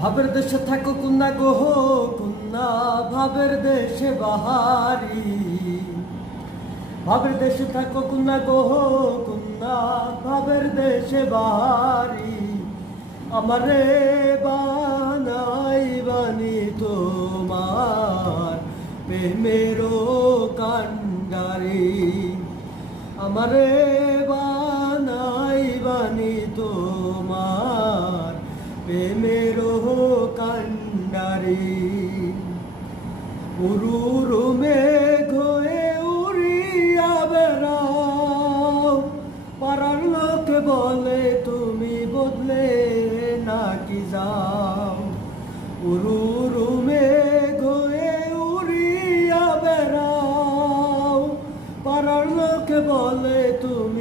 ভাবের দেশে থাকো কুন্না গোহ কুন্না ভাবের দেশে বাহারি ভাবের দেশে থাকো কুন্না গোহ কুন্না ভাবের দেশে বাহারি আমারে বানাই বানি তোমার প্রেমেরও কান্ডারি আমারে বানাই বানি তোমার প্রেমেরও কান্ডারি উরুরু মেঘ হয়ে উড়িয়া বেড়াও পাড়ার লোকে বলে তুমি বদলে নাকি যাও উরুরু মেঘ হয়ে উড়িয়া বেড়াও পাড়ার লোকে বলে তুমি